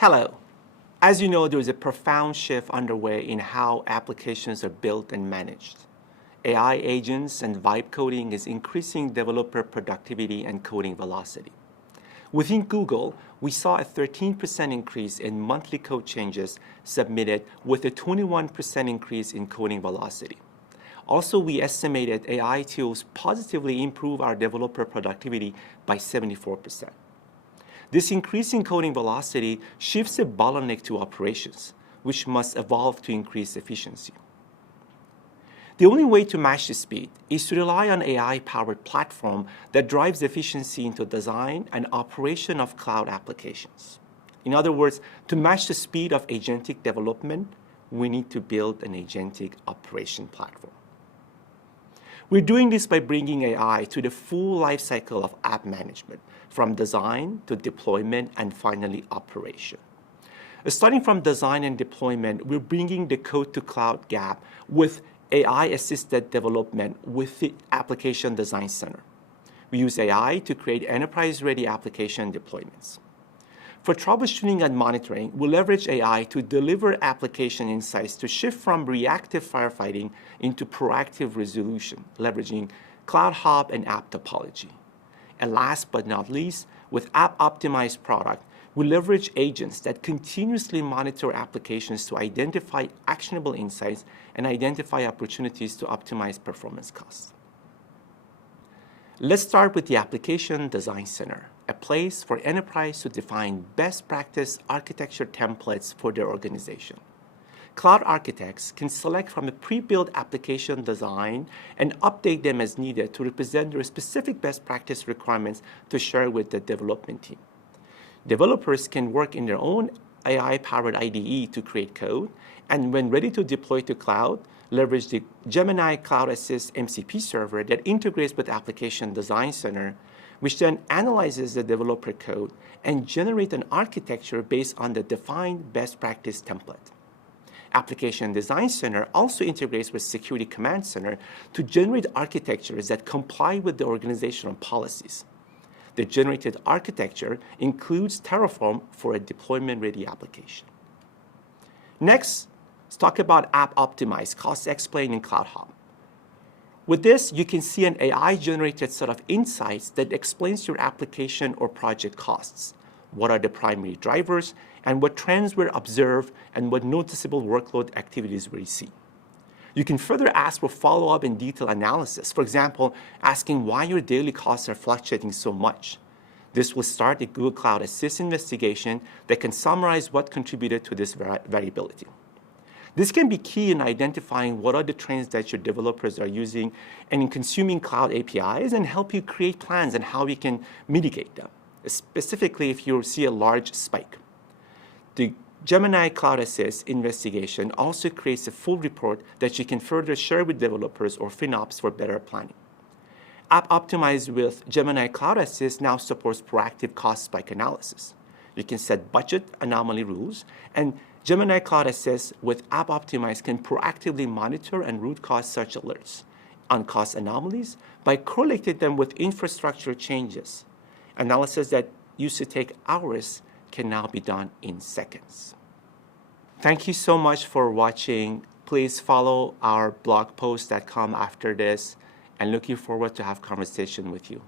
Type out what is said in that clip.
Hello. As you know, there is a profound shift underway in how applications are built and managed. AI agents and vibe coding is increasing developer productivity and coding velocity. Within Google, we saw a 13% increase in monthly code changes submitted with a 21% increase in coding velocity. Also, we estimated AI tools positively improve our developer productivity by 74%. This increase in coding velocity shifts a bottleneck to operations, which must evolve to increase efficiency. The only way to match the speed is to rely on AI-powered platform that drives efficiency into design and operation of cloud applications. In other words, to match the speed of agentic development, we need to build an agentic operation platform. We're doing this by bringing AI to the full lifecycle of app management, from design to deployment and finally operation. Starting from design and deployment, we're bringing the code to cloud gap with AI-assisted development with the Application Design Center. We use AI to create enterprise-ready application deployments. For troubleshooting and monitoring, we leverage AI to deliver application insights to shift from reactive firefighting into proactive resolution, leveraging Cloud Hub and app topology. And last but not least, with App Optimized product, we leverage agents that continuously monitor applications to identify actionable insights and identify opportunities to optimize performance costs. Let's start with the Application Design Center, a place for enterprise to define best practice architecture templates for their organization. Cloud architects can select from a pre-built application design and update them as needed to represent their specific best practice requirements to share with the development team. Developers can work in their own AI-powered IDE to create code, and when ready to deploy to cloud, leverage the Gemini Cloud Assist MCP server that integrates with Application Design Center, which then analyzes the developer code and generates an architecture based on the defined best practice template. Application Design Center also integrates with Security Command Center to generate architectures that comply with the organizational policies. The generated architecture includes Terraform for a deployment-ready application. Next, let's talk about App Optimized, Cost Explained in Cloud Hub. With this, you can see an AI-generated set of insights that explains your application or project costs. What are the primary drivers, and what trends were observed, and what noticeable workload activities we see. You can further ask for follow-up and detailed analysis, for example, asking why your daily costs are fluctuating so much. This will start a Google Cloud Assist investigation that can summarize what contributed to this variability. This can be key in identifying what are the trends that your developers are using and in consuming cloud APIs, and help you create plans on how we can mitigate them, specifically if you see a large spike. The Gemini Cloud Assist investigation also creates a full report that you can further share with developers or FinOps for better planning. App Optimized with Gemini Cloud Assist now supports proactive cost spike analysis. You can set budget anomaly rules, and Gemini Cloud Assist with App Optimized can proactively monitor and root cause such alerts on cost anomalies by correlating them with infrastructure changes. Analysis that used to take hours can now be done in seconds. Thank you so much for watching. Please follow our blog posts that come after this, and looking forward to have conversation with you.